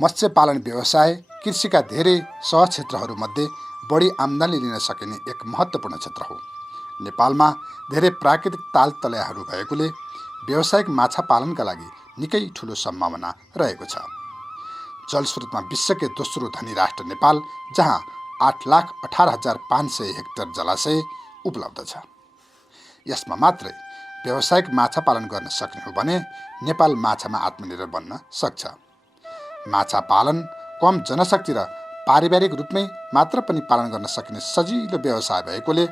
मत्स्य पालन व्यवसाय कृषिका धेरै सहज क्षेत्रहरूमध्ये बढी आम्दानी लिन सकिने एक महत्त्वपूर्ण क्षेत्र हो। नेपालमा धेरै प्राकृतिक तालतलाहरू भएकोले व्यावसायिक माछा पालनका लागि निकै ठूलो सम्भावना रहेको छ। जलस्रोतमा विश्वकै दोस्रो धनी राष्ट्र नेपाल, जहाँ 8,18,500 हेक्टर जलाशय उपलब्ध छ। यसमा मात्रै व्यावसायिक माछा पालन गर्न सक्ने हो भने नेपाल माछामा आत्मनिर्भर बन्न सक्छ। माछा पालन कम जनशक्ति र पारिवारिक रूपमै मात्र पनि पालन गर्न सकिने सजिलो व्यवसाय भएकोले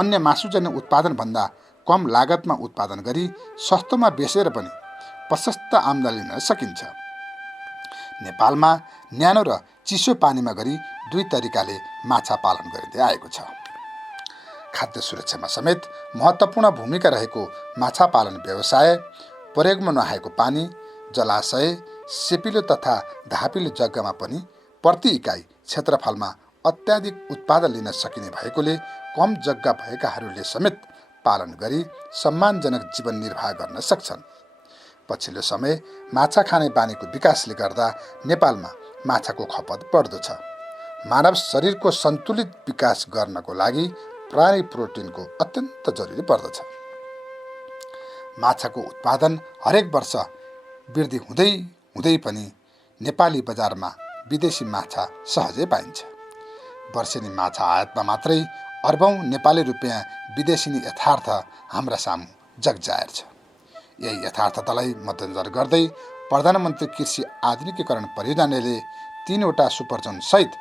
अन्य मासुजन्य उत्पादनभन्दा कम लागतमा उत्पादन गरी सस्तोमा बेचेर पनि प्रशस्त आम्दानी लिन सकिन्छ। नेपालमा न्यानो र चिसो पानीमा गरी दुई तरिकाले माछा पालन गरिँदै आएको छ। खाद्य सुरक्षामा समेत महत्त्वपूर्ण भूमिका रहेको माछा पालन व्यवसाय प्रयोगमा नआएको पानी, जलाशय, सेपिलो तथा धापिलो जग्गामा पनि प्रति इकाइ क्षेत्रफलमा अत्याधिक उत्पादन लिन सकिने भएकोले कम जग्गा भएकाहरूले समेत पालन गरी सम्मानजनक जीवन निर्वाह गर्न सक्छन्। पछिल्लो समय माछा खाने बानीको विकासले गर्दा नेपालमा माछाको खपत बढ्दो छ। मानव शरीरको सन्तुलित विकास गर्नको लागि प्राणी प्रोटिनको अत्यन्त जरुरी पर्दछ। माछाको उत्पादन हरेक वर्ष वृद्धि हुँदै हुँदै पनि नेपाली बजारमा विदेशी माछा सहजै पाइन्छ। वर्षेनी माछा आयातमा मात्रै अर्बौं नेपाली रुपियाँ विदेशिनी यथार्थ हाम्रा सामु जगजाहेर छ। यही यथार्थतालाई मध्यनजर गर्दै प्रधानमन्त्री कृषि आधुनिकीकरण परियोजनाले 3वटा सुपरजोन सहित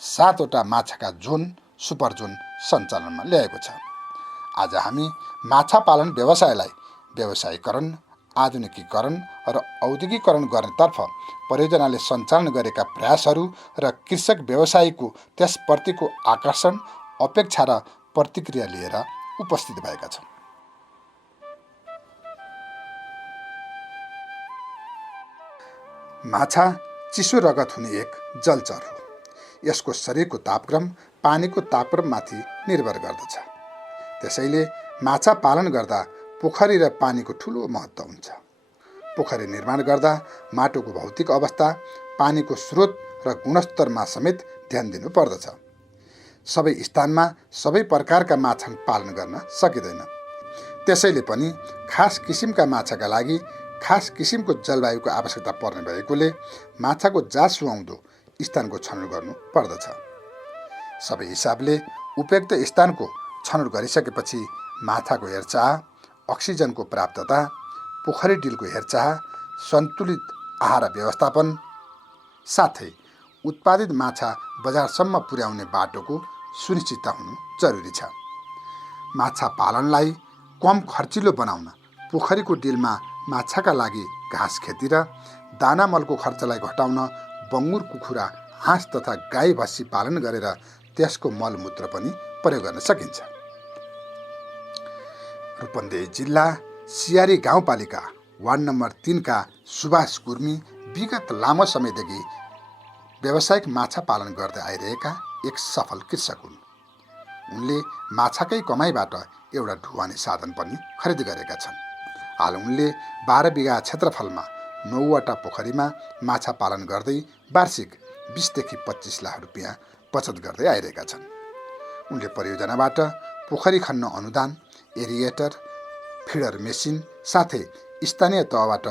7वटा माछाका जोन सुपरजोन सञ्चालनमा ल्याएको छ। आज हामी माछा पालन व्यवसायलाई व्यवसायीकरण, आधुनिकीकरण र औद्योगिकीकरण गर्नेतर्फ परियोजनाले सञ्चालन गरेका प्रयासहरू र कृषक व्यवसायीको त्यसप्रतिको आकर्षण, अपेक्षा र प्रतिक्रिया लिएर उपस्थित भएका छौँ। माछा चिसो रगत हुने एक जलचर हो। यसको शरीरको तापक्रम पानीको तापक्रममाथि निर्भर गर्दछ। त्यसैले माछा पालन गर्दा पोखरी र पानीको ठूलो महत्त्व हुन्छ। पोखरी निर्माण गर्दा माटोको भौतिक अवस्था, पानीको स्रोत र गुणस्तरमा समेत ध्यान दिनु पर्दछ। सबै स्थानमा सबै प्रकारका माछा पालन गर्न सकिँदैन। त्यसैले पनि खास किसिमका माछाका लागि खास किसिमको जलवायुको आवश्यकता पर्ने भएकोले माछाको जात सुहाउँदो स्थानको छनौट गर्नु पर्दछ। सबै हिसाबले उपयुक्त स्थानको छनौट गरिसकेपछि माछाको हेरचाह, अक्सिजनको प्राप्तता, पोखरी डिलको हेरचाह, सन्तुलित आहार व्यवस्थापन साथै उत्पादित माछा बजारसम्म पुर्याउने बाटोको सुनिश्चितता हुनु जरुरी छ। माछा पालनलाई कम खर्चिलो बनाउन पोखरीको डिलमा माछाका लागि घाँस खेती र दाना मलको खर्चलाई घटाउन बङ्गुर, कुखुरा, हाँस तथा गाई भैँसी पालन गरेर त्यसको मलमूत्र पनि प्रयोग गर्न सकिन्छ। रूपन्देही जिल्ला सियारी गाउँपालिका वार्ड नम्बर 3 का सुभाष गुर्मी विगत लामो समयदेखि व्यावसायिक माछा पालन गर्दै आइरहेका एक सफल कृषक हुन्। उनले माछाकै कमाइबाट एउटा ढुवानी साधन पनि खरिद गरेका छन्। हाल उनले 12 बिघा क्षेत्रफलमा 9वटा पोखरीमा माछा पालन गर्दै वार्षिक 20 देखि 25 लाख रुपियाँ बचत गर्दै आइरहेका छन्। उनले परियोजनाबाट पोखरी खन्न अनुदान, एरिएटर, फिडर मेसिन साथै स्थानीय तहबाट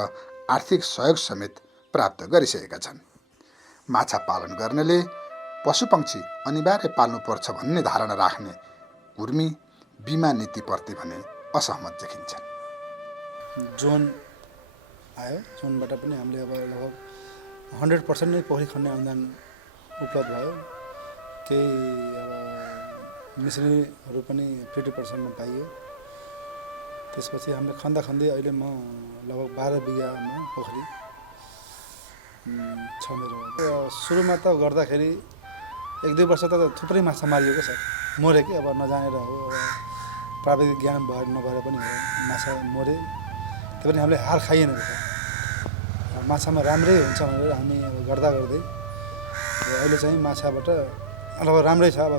आर्थिक सहयोग समेत प्राप्त गरिसकेका छन्। माछा पालन गर्नेले पशुपक्षी अनिवार्य पाल्नुपर्छ भन्ने धारणा राख्ने गुर्मी बिमा नीतिप्रति भने असहमत देखिन्छन्। जोन आयो, जोनबाट पनि हामीले अब लगभग 100% नै पोखरी खन्ने अनुदान उपलब्ध भयो। केही अब मिसनरीहरू पनि 50% पाइयो। त्यसपछि हामीले खन्दै अहिले म लगभग 12 बिघामा पोखरी छ मेरो। सुरुमा त गर्दाखेरि 1-2 वर्ष त थुप्रै माछा मारिएको छ, मरे कि अब नजानेर हो, अब प्राविधिक ज्ञान नभएर पनि हो, माछा मरे। त्यो पनि हामीले हार खाइएन। माछामा राम्रै हुन्छ भनेर हामी अब गर्दै अहिले चाहिँ माछाबाट अब राम्रै छ। अब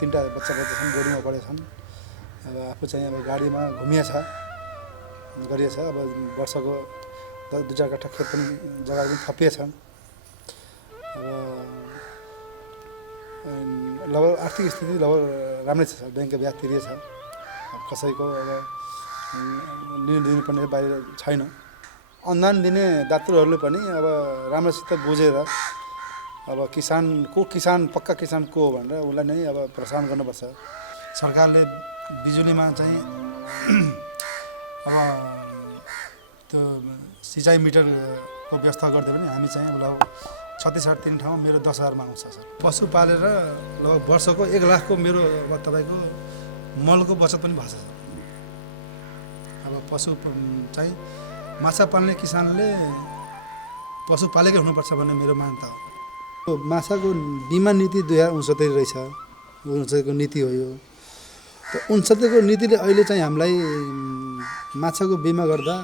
3टा बच्चा छन्, बोर्डिङमा पढेछन्। अब आफू चाहिँ अब गाडीमा घुमिएछ, गरिएछ। अब वर्षको 2-4 कट्ठा खेत पनि जग्गा पनि थपिएछ। अब लगभग आर्थिक स्थिति लगभग राम्रै छ सर, ब्याङ्कको ब्याज तिरिए छ। अब कसैको अब दिनुपर्ने बाहिर छैन। अनुदान दिने दातुहरूले पनि अब राम्रोसित बुझेर अब किसान पक्का किसान को हो भनेर उसलाई नै अब प्रोत्साहन गर्नुपर्छ। सरकारले बिजुलीमा चाहिँ अब त्यो सिँचाइ मिटरको व्यवस्था गरिदियो भने हामी चाहिँ लगभग 36-38 ठाउँमा मेरो 10,000मा आउँछ सर। पशु पालेर लगभग वर्षको 1 लाखको मेरो अब तपाईँको मलको बचत पनि भएको छ सर। अब पशु चाहिँ माछा पाल्ने किसानले पशु पालेकै हुनुपर्छ भन्ने मेरो मान्यता हो। माछाको बिमा नीति 2069 रहेछ, 69को नीति हो यो। त 69को नीतिले अहिले चाहिँ हामीलाई माछाको बिमा गर्दा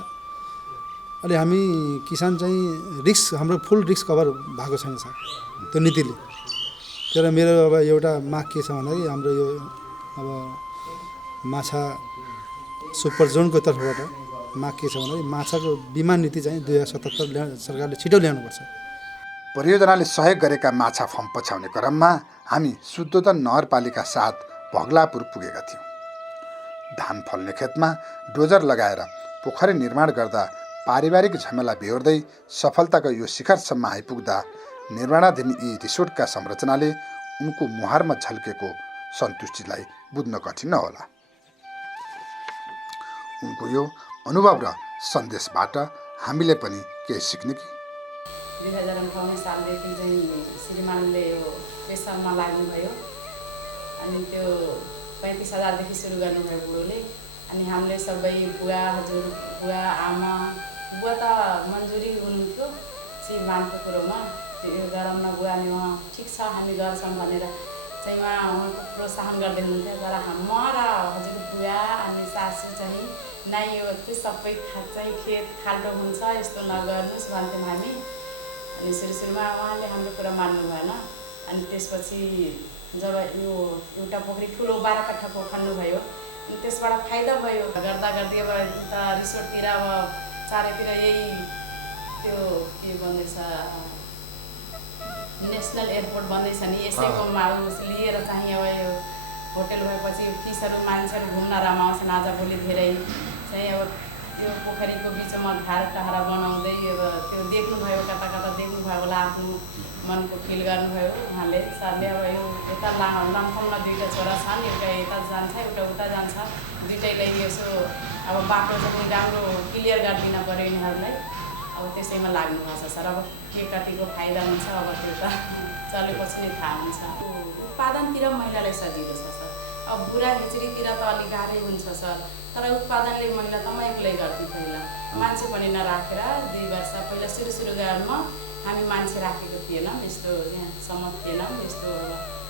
अहिले हामी किसान चाहिँ हाम्रो फुल रिस्क कभर भएको छैन सर त्यो नीतिले। तर मेरो अब एउटा माग के छ भन्दाखेरि हाम्रो यो अब माछा सुपर जोनको तर्फबाट माग के छ भन्दाखेरि माछाको बिमा नीति चाहिँ 2077 सरकारले छिटो ल्याउनुपर्छ। परियोजनाले सहयोग गरेका माछा फर्म पछ्याउने क्रममा हामी शुद्धोदन नगरपालिका 7 भग्लापुर पुगेका थियौँ। धान फल्ने खेतमा डोजर लगाएर पोखरी निर्माण गर्दा पारिवारिक झमेला बेहोर्दै सफलताको यो शिखरसम्म आइपुग्दा निर्माणाधीन यी रिसोर्टका संरचनाले उनको मुहारमा झल्केको सन्तुष्टिलाई बुझ्न कठिन नहोला। उनको यो अनुभव र सन्देशबाट हामीले पनि केही सिक्ने कि। 2058 सालदेखि चाहिँ श्रीमानले यो पेसामा लाग्नुभयो। अनि त्यो 35,000देखि सुरु गर्नुभयो बुढोले। अनि हामीले सबै बुवा हजुर बुवा आमा बुवा त मन्जुरी हुनुहुन्थ्यो श्रीमानको कुरोमा, त्यो गरौँ न बुवा नि ठिक छ हामी गर्छौँ भनेर चाहिँ उहाँको प्रोत्साहन गर्दै हुनुहुन्थ्यो। तर म र हजुर बुवा अनि सासू चाहिँ नै यो त्यो सबै चाहिँ खेत खाल्डो हुन्छ यस्तो नगर्नुहोस् भन्थ्यौँ हामी। अनि सुरुमा उहाँले हाम्रो कुरा मान्नु भएन। अनि त्यसपछि जब यो एउटा पोखरी ठुलो 12 कट्ठाको खन्नुभयो अनि त्यसबाट फाइदा भयो। गर्दा गर्दै अब उता रिसोर्टतिर अब चारैतिर यही त्यो के भन्दैछ नेसनल एयरपोर्ट बन्दैछ नि, यसैको माउस लिएर चाहिँ अब यो होटल भएपछि फिसहरू मान्छेहरू घुम्न रमाउँछन् आजभोलि धेरै चाहिँ। अब त्यो पोखरीको बिचमा घार बनाउँदै अब त्यो देख्नुभयो, कता कता देख्नुभयो होला, आफ्नो मनको फिल गर्नुभयो उहाँले सरले। अब यो यता लामखुममा 2टा छोरा छन्, एउटा यता जान्छ एउटा उता जान्छ, दुइटैलाई यसो अब बाटो चाहिँ राम्रो क्लियर गरिदिन पऱ्यो यिनीहरूलाई। अब त्यसैमा लाग्नु भएको छ सर। अब के कतिको फाइदा हुन्छ अब त्यो त चलेपछि नै थाहा हुन्छ। उत्पादनतिर महिलालाई सजिलो छ सर। अब बुढा हेचरीतिर त अलिक गाह्रै हुन्छ सर। तर उत्पादनले महिला त म एक्लै गर्थेँ पहिला, मान्छे पनि नराखेर 2 वर्ष पहिला सुरुमा हामी मान्छे राखेको थिएनौँ, यस्तो यहाँसम्म थिएनौँ यस्तो।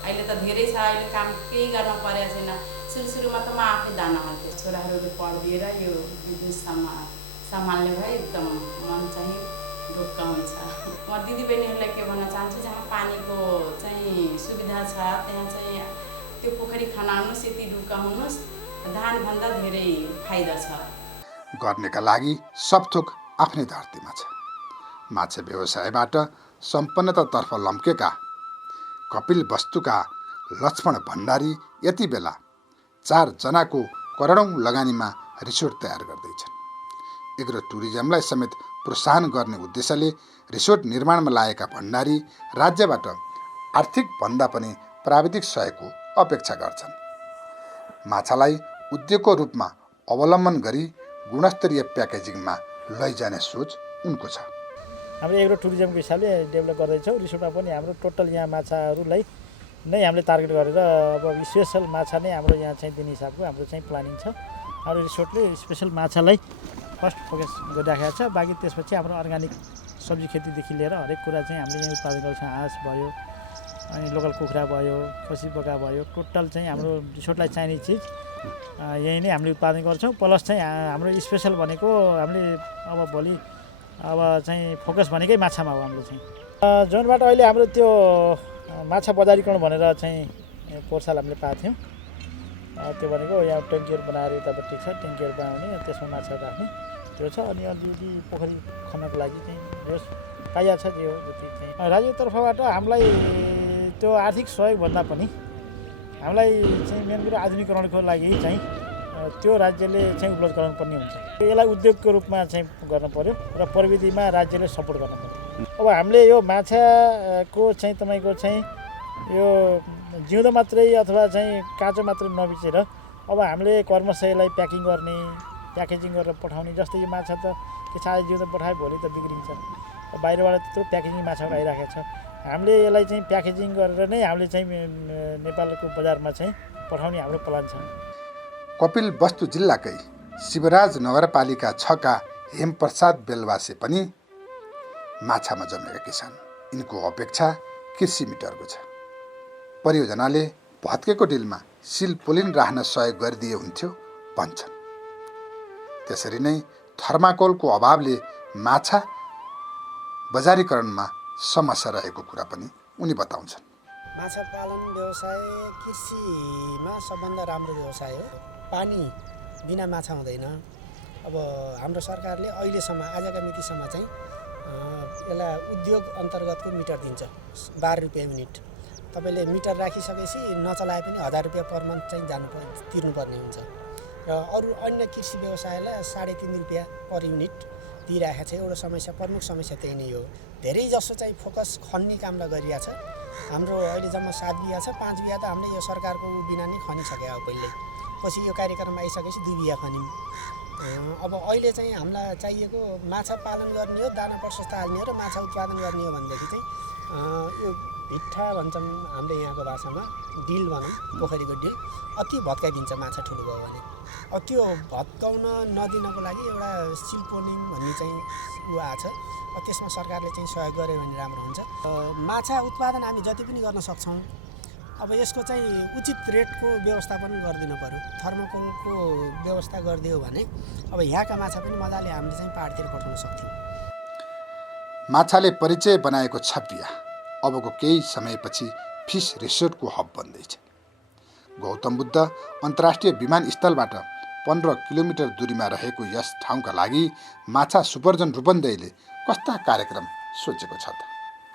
अहिले त धेरै छ, अहिले काम केही गर्न परेको छैन। सुरुमा त म आफै दाना हाल्थेँ। छोराहरूले पढिदिएर यो बिजनेस सम्हाल्ने भए एकदम मन चाहिँ ढुक्क हुन्छ। म दिदीबहिनीहरूलाई के भन्न चाहन्छु, जहाँ पानीको चाहिँ सुविधा छ त्यहाँ चाहिँ त्यो पोखरी खनाउनुहोस्, यति ढुक्क हुनुहोस्, धानभन्दा धेरै फाइदा छ। गर्नेका लागि सब थोक आफ्नै धरतीमा छ। माछा व्यवसायबाट सम्पन्नतातर्फ लम्केका कपिल वस्तुका लक्ष्मण भण्डारी यति बेला 4 जनाको करोडौं लगानीमा रिसोर्ट तयार गर्दैछन्। एग्रो टुरिज्मलाई समेत प्रोत्साहन गर्ने उद्देश्यले रिसोर्ट निर्माणमा लागेका भण्डारी राज्यबाट आर्थिक भन्दा पनि प्राविधिक सहयोगको अपेक्षा गर्छन्। माछालाई उद्योगको रूपमा अवलम्बन गरी गुणस्तरीय प्याकेजिङमा लैजाने सोच उनको छ। हाम्रो एग्रो टुरिज्मको हिसाबले डेभलप गर्दैछौँ। रिसोर्टमा पनि हाम्रो टोटल यहाँ माछाहरूलाई नै हामीले टार्गेट गरेर अब स्पेसल माछा नै हाम्रो यहाँ चाहिँ दिने हिसाबको हाम्रो चाहिँ प्लानिङ छ। हाम्रो रिसोर्टले स्पेसल माछालाई फर्स्ट फोकस गरिराखेको छ। बाँकी त्यसपछि हाम्रो अर्ग्यानिक सब्जी खेतीदेखि लिएर हरेक कुरा चाहिँ हामीले यहाँ उत्पादन गर्छौँ। हाँस भयो, अनि लोकल कुखुरा भयो, खसी बोका भयो, टोटल चाहिँ हाम्रो रिसोर्टलाई चाहिने चिज यही नै हामीले उत्पादन गर्छौँ। प्लस चाहिँ हाम्रो स्पेसल भनेको हामीले अब भोलि अब चाहिँ फोकस भनेकै माछामा हो। हाम्रो चाहिँ जोनबाट अहिले हाम्रो त्यो माछा बजारीकरण भनेर चाहिँ पोर्साल हामीले पाएको थियौँ। त्यो भनेको यहाँ ट्याङ्कीहरू बनाएर यतापट्टि छ, ट्याङ्कीहरू बनाउने त्यसमा माछा राख्ने त्यो छ। अनि अलिअलि पोखरी खन्नको लागि चाहिँ पाइएको छ जे हो जति चाहिँ राज्यको तर्फबाट हामीलाई त्यो आर्थिक सहयोगभन्दा पनि हामीलाई चाहिँ मेन कुरो आधुनिकीकरणको लागि चाहिँ त्यो राज्यले चाहिँ उपलब्ध गराउनुपर्ने हुन्छ। यसलाई उद्योगको रूपमा चाहिँ गर्नु पर्यो र प्रविधिमा राज्यले सपोर्ट गर्नु पर्यो। अब हामीले यो माछाको चाहिँ तपाईँको चाहिँ यो जिउँदो मात्रै अथवा चाहिँ काँचो मात्रै नबिचेर अब हामीले क्रमशः यसलाई प्याकेजिङ गरेर पठाउने। जस्तै यो माछा त के छ आज जिउँदो पठायो भोलि त बिग्रिन्छ, बाहिरबाट त्यत्रो प्याकेजिङ माछाहरू आइरहेको छ। हामीले यसलाई चाहिँ प्याकेजिङ गरेर नै हामीले चाहिँ नेपालको बजारमा चाहिँ पठाउने हाम्रो प्लान छ। कपिलवस्तु जिल्लाकै शिवराज नगरपालिका 6 का हेमप्रसाद बेलवासे पनि माछामा जमेका किसान। यिनको अपेक्षा कृषि मिटरको छ। परियोजनाले भत्केको डिलमा सिलपोलिन राख्न सहयोग गरिदिए हुन्थ्यो भन्छन्। त्यसरी नै थर्माकोलको अभावले माछा बजारीकरणमा समस्या रहेको कुरा पनि उनी बताउँछन्। माछा पालन व्यवसाय कृषिमा सबभन्दा राम्रो व्यवसाय हो। पानी बिना माछा हुँदैन। अब हाम्रो सरकारले अहिलेसम्म आजका मितिसम्म चाहिँ यसलाई उद्योग अन्तर्गतको मिटर दिन्छ 12 रुपियाँ युनिट। तपाईँले मिटर राखिसकेपछि नचलाए पनि 1000 रुपियाँ पर मन्थ चाहिँ तिर्नुपर्ने हुन्छ। र अरू अन्य कृषि व्यवसायलाई 3.5 रुपियाँ पर युनिट दिइरहेको छ। एउटा समस्या, प्रमुख समस्या त्यही नै हो। धेरै जसो चाहिँ फोकस खन्ने कामलाई गरिरहेको छ। हाम्रो अहिले जम्मा 7 बिघा छ, 5 बिघा त हामीले यो सरकारको बिना नै खनिसके हो पहिल्यै। पछि यो कार्यक्रम आइसकेपछि 2 बिघा खन्यौँ। अब अहिले चाहिँ हामीलाई चाहिएको माछा पालन गर्ने हो, दाना प्रशस्त हाल्ने हो र माछा उत्पादन गर्ने हो भनेदेखि चाहिँ यो भिट्ठा भन्छौँ हामीले यहाँको भाषामा, डिल भनौँ, पोखरीको डिल अति भत्काइदिन्छ माछा ठुलो भयो भने। अब त्यो भत्काउन नदिनको लागि एउटा सिलपोलिन भन्ने चाहिँ उ आएको छ। त्यसमा सरकारले चाहिँ सहयोग गर्यो भने राम्रो हुन्छ। माछा उत्पादन हामी जति पनि गर्न सक्छौँ। अब यसको चाहिँ उचित रेटको व्यवस्थापन गरिदिनु पर्यो। थर्माकोलको व्यवस्था गरिदियो भने अब यहाँका माछा पनि मजाले हामीले चाहिँ पाहाडतिर पठाउन सक्थ्यौँ। माछाले परिचय बनाएको छपिया अबको केही समयपछि फिस रिसोर्टको हब बन्दैछ। गौतम बुद्ध अन्तर्राष्ट्रिय विमानस्थलबाट 15 किलोमिटर दूरीमा रहेको यस ठाउँका लागि माछा सुपर्जन रूपन्देहीले कस्ता कार्यक्रम सोचेको छ त?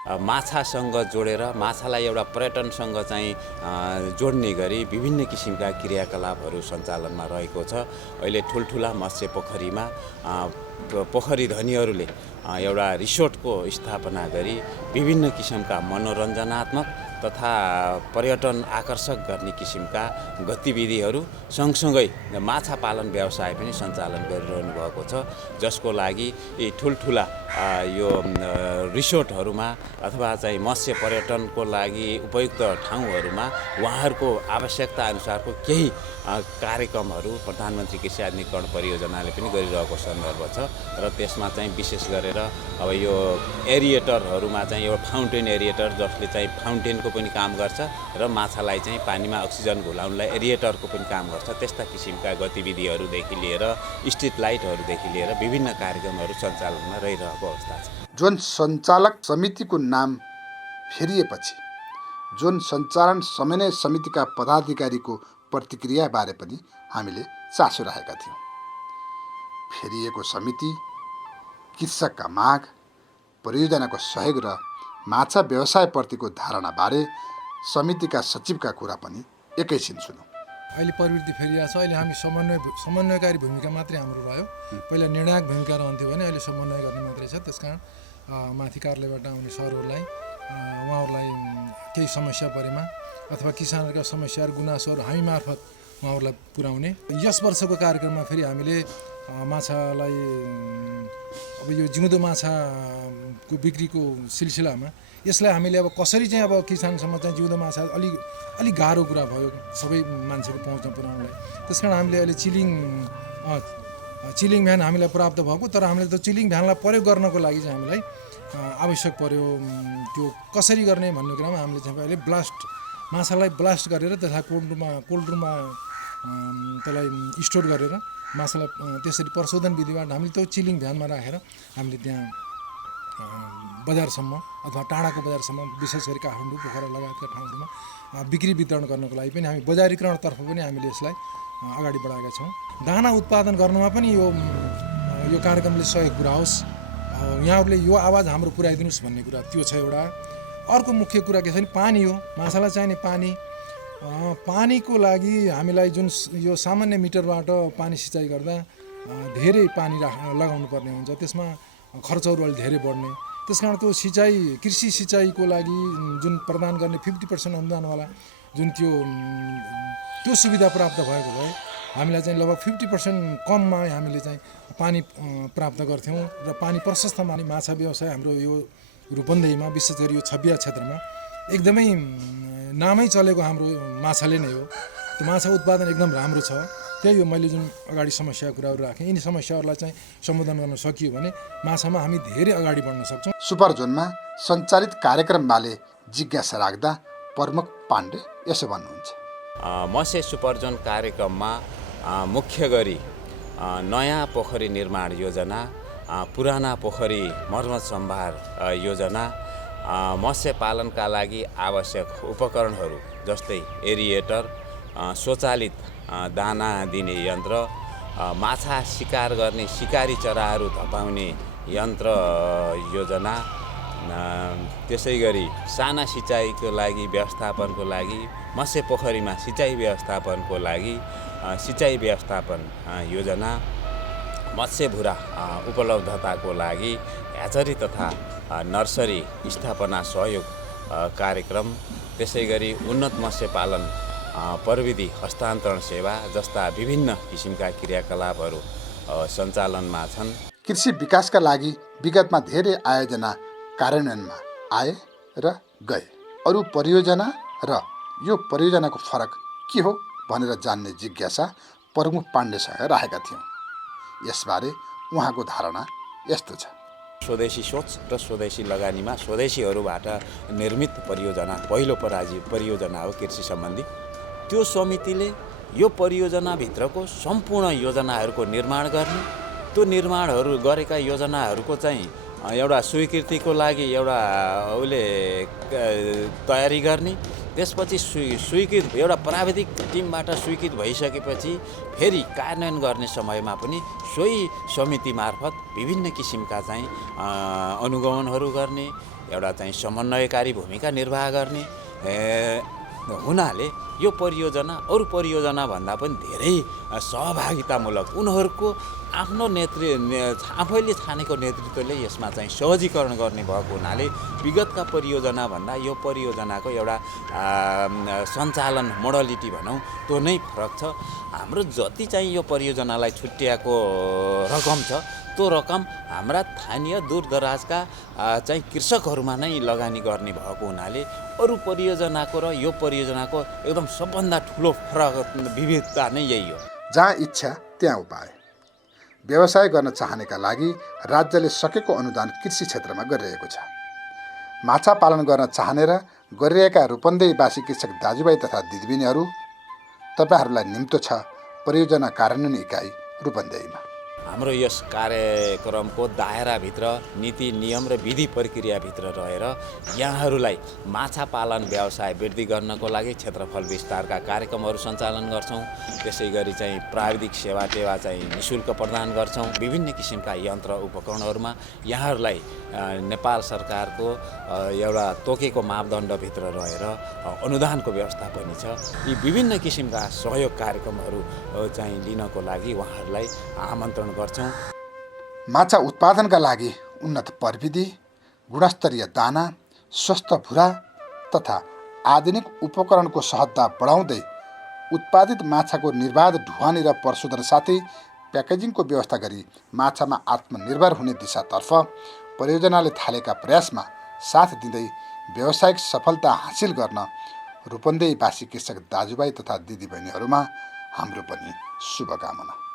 माछासँग जोडेर माछालाई एउटा पर्यटनसँग चाहिँ जोड्ने गरी विभिन्न किसिमका क्रियाकलापहरू सञ्चालनमा रहेको छ। अहिले ठुल्ठुला मत्स्य पोखरीमा पोखरी धनीहरूले एउटा रिसोर्टको स्थापना गरी विभिन्न किसिमका मनोरञ्जनात्मक तथा पर्यटन आकर्षक गर्ने किसिमका गतिविधिहरू सँगसँगै माछा पालन व्यवसाय पनि सञ्चालन गरिरहनु भएको छ। जसको लागि यी ठुल्ठुला यो रिसोर्टहरूमा अथवा चाहिँ मत्स्य पर्यटनको लागि उपयुक्त ठाउँहरूमा उहाँहरूको आवश्यकता अनुसारको केही कार्यक्रमहरू प्रधानमन्त्री कृषि आधुनिकीकरण परियोजनाले पनि गरिरहेको सन्दर्भ छ। र त्यसमा चाहिँ विशेष गरेर अब यो एरिएटरहरूमा चाहिँ एउटा फाउन्टेन एरिएटर जसले चाहिँ फाउन्टेनको पनि काम गर्छ र माछालाई चाहिँ पानीमा अक्सिजन घुलाउनलाई एरिएटरको पनि काम गर्छ। त्यस्ता किसिमका गतिविधिहरूदेखि लिएर स्ट्रिट लाइटहरूदेखि लिएर विभिन्न कार्यक्रमहरू सञ्चालनमा रहिरहेको अवस्था छ। जोन सञ्चालक समितिको नाम फेरिएपछि जोन सञ्चालन समन्वय समितिका पदाधिकारीको प्रतिक्रियाबारे पनि हामीले चासो राखेका थियौँ। फेरिएको समिति, कृषकका माग, परियोजनाको सहयोग र माछा व्यवसायप्रतिको धारणाबारे समितिका सचिवका कुरा पनि एकैछिन सुनौँ। अहिले प्रवृत्ति फेरिएको छ। अहिले हामी समन्वयकारी भूमिका मात्रै हाम्रो रह्यो। पहिला निर्णायक भूमिका रहन्थ्यो भने अहिले समन्वय गर्ने मात्रै छ। त्यसकारण माथि कार्यालयबाट आउने सरहरूलाई उहाँहरूलाई केही समस्या परेमा अथवा किसानहरूका समस्याहरू गुनासोहरू हामी मार्फत उहाँहरूलाई पुर्याउने। यस वर्षको कार्यक्रममा फेरि हामीले माछालाई अब यो जिउँदो माछाको बिक्रीको सिलसिलामा यसलाई हामीले अब कसरी चाहिँ अब किसानसम्म चाहिँ जिउँदो माछा अलिक गाह्रो कुरा भयो सबै मान्छेको पहुँचमा पुर्याउनलाई। त्यसकारण हामीले अहिले चिलिङ भ्यान हामीलाई प्राप्त भएको, तर हामीले त्यो चिलिङ भ्यानलाई प्रयोग गर्नको लागि चाहिँ हामीलाई आवश्यक पर्यो। त्यो कसरी गर्ने भन्ने कुरामा हामीले चाहिँ अहिले माछालाई ब्लास्ट गरेर त्यसलाई कोल्ड रुममा त्यसलाई स्टोर गरेर माछालाई त्यसरी प्रशोधन विधिबाट हामीले त्यो चिलिङ भ्यानमा राखेर हामीले त्यहाँ बजारसम्म अथवा टाढाको बजारसम्म विशेष गरी काठमाडौँ, पोखरा लगायतका ठाउँहरूमा बिक्री वितरण गर्नको लागि पनि हामी बजारीकरणतर्फ पनि हामीले यसलाई अगाडि बढाएका छौँ। दाना उत्पादन गर्नुमा पनि यो कार्यक्रमले सहयोग पुर्याओस् यहाँहरूले यो आवाज हाम्रो पुर्याइदिनुहोस् भन्ने कुरा त्यो छ एउटा। अर्को मुख्य कुरा के छ भने पानी हो। माछालाई चाहिने पानी। पानीको लागि हामीलाई जुन यो सामान्य मिटरबाट पानी सिँचाइ गर्दा धेरै पानी लगाउनु पर्ने हुन्छ, त्यसमा खर्चहरू अलि धेरै बढ्ने। त्यसकारण त्यो सिँचाइ कृषि सिँचाइको लागि जुन प्रदान गर्ने 50% अनुदानवाला जुन त्यो सुविधा प्राप्त भएको भए हामीलाई चाहिँ लगभग 50% कममा हामीले चाहिँ पानी प्राप्त गर्थ्यौँ र पानी प्रशस्त माने माछा व्यवसाय हाम्रो यो रूपन्देहीमा विशेष गरी यो छबिया क्षेत्रमा एकदमै नामै चलेको हाम्रो माछाले नै हो। त्यो माछा उत्पादन एकदम राम्रो छ। त्यही हो मैले जुन अगाडि समस्याको कुराहरू राखेँ, यिनी समस्याहरूलाई चाहिँ सम्बोधन गर्न सकियो भने माछामा हामी धेरै अगाडि बढ्न सक्छौँ। सुपर जोनमा सञ्चालित कार्यक्रमबारे जिज्ञासा राख्दा प्रमुख पाण्डे यसो भन्नुहुन्छ। मत्स्य सुपर जोन कार्यक्रममा मुख्य गरी नयाँ पोखरी निर्माण योजना, पुराना पोखरी मर्मत सम्भार योजना, मत्स्य पालनका लागि आवश्यक उपकरणहरू जस्तै एरिएटर, स्वचालित दाना दिने यन्त्र, माछा शिकार गर्ने शिकारी चराहरू धपाउने यन्त्र योजना, त्यसै गरी साना सिँचाइको लागि व्यवस्थापनको लागि, मत्स्य पोखरीमा सिँचाइ व्यवस्थापनको लागि सिँचाइ व्यवस्थापन योजना, मत्स्य भुरा उपलब्धताको लागि ह्याचरी तथा नर्सरी स्थापना सहयोग कार्यक्रम, त्यसै गरी उन्नत मत्स्य पालन प्रविधि हस्तान्तरण सेवा जस्ता विभिन्न किसिमका क्रियाकलापहरू सञ्चालनमा छन्। कृषि विकासका लागि विगतमा धेरै आयोजना कार्यान्वयनमा आए र गए। अरू परियोजना र यो परियोजनाको फरक के हो भनेर जान्ने जिज्ञासा प्रमुख पाण्डेसँग राखेका थियौँ। यसबारे उहाँको धारणा यस्तो छ। स्वदेशी सोच र स्वदेशी लगानीमा स्वदेशीहरूबाट निर्मित परियोजना पहिलो परियोजना हो कृषि सम्बन्धी। त्यो समितिले यो परियोजनाभित्रको सम्पूर्ण योजनाहरूको निर्माण गर्ने, त्यो निर्माणहरू गरेका योजनाहरूको चाहिँ एउटा स्वीकृतिको लागि एउटा उसले तयारी गर्ने, त्यसपछि स्वीकृत एउटा प्राविधिक टिमबाट स्वीकृत भइसकेपछि फेरि कार्यान्वयन गर्ने समयमा पनि सोही समिति मार्फत विभिन्न किसिमका चाहिँ अनुगमनहरू गर्ने, एउटा चाहिँ समन्वयकारी भूमिका निर्वाह गर्ने हुनाले यो परियोजना अरू परियोजना भन्दा पनि धेरै सहभागितामूलक, उनीहरूको आफ्नो आफैले छानेको नेतृत्वले यसमा चाहिँ सहजीकरण गर्ने भएको हुनाले विगतका परियोजना भन्दा यो परियोजनाको एउटा सञ्चालन मोडलिटी भनौँ त्यो नै फरक छ। हाम्रो जति चाहिँ यो परियोजनालाई छुट्याएको रकम छ त्यो रकम हाम्रा स्थानीय दूरदराजका चाहिँ कृषकहरूमा नै लगानी गर्ने भएको हुनाले अरू परियोजनाको र यो परियोजनाको एकदम सबभन्दा ठुलो फरक विविधता नै यही हो। जहाँ इच्छा त्यहाँ उपाय। व्यवसाय गर्न चाहनेका लागि राज्यले सकेको अनुदान कृषि क्षेत्रमा गरिरहेको छ। माछा पालन गर्न चाहने र गरिरहेका रूपन्देहीवासी कृषक दाजुभाइ तथा दिदीबहिनीहरू, तपाईँहरूलाई निम्तो छ परियोजना कार्यान्वयन इकाइ रूपन्देहीमा। हाम्रो यस कार्यक्रमको दायराभित्र नीति नियम र विधि प्रक्रियाभित्र रहेर यहाँहरूलाई माछा पालन व्यवसाय वृद्धि गर्नको लागि क्षेत्रफल विस्तारका कार्यक्रमहरू सञ्चालन गर्छौँ। त्यसै गरी चाहिँ प्राविधिक सेवा टेवा चाहिँ निःशुल्क प्रदान गर्छौँ। विभिन्न किसिमका यन्त्र उपकरणहरूमा यहाँहरूलाई नेपाल सरकारको एउटा तोकेको मापदण्डभित्र रहेर अनुदानको व्यवस्था पनि छ। यी विभिन्न किसिमका सहयोग कार्यक्रमहरू चाहिँ लिनको लागि उहाँहरूलाई आमन्त्रण गर्छौँ। माछा उत्पादनका लागि उन्नत प्रविधि, गुणस्तरीय दाना, स्वस्थ भुरा तथा आधुनिक उपकरणको सहजता बढाउँदै उत्पादित माछाको निर्बाध ढुवानी र प्रशोधन साथै प्याकेजिङको व्यवस्था गरी माछामा आत्मनिर्भर हुने दिशातर्फ परियोजनाले थालेका प्रयासमा साथ दिँदै व्यावसायिक सफलता हासिल गर्न रूपन्देहीवासी कृषक दाजुभाइ तथा दिदीबहिनीहरूमा हाम्रो पनि शुभकामना।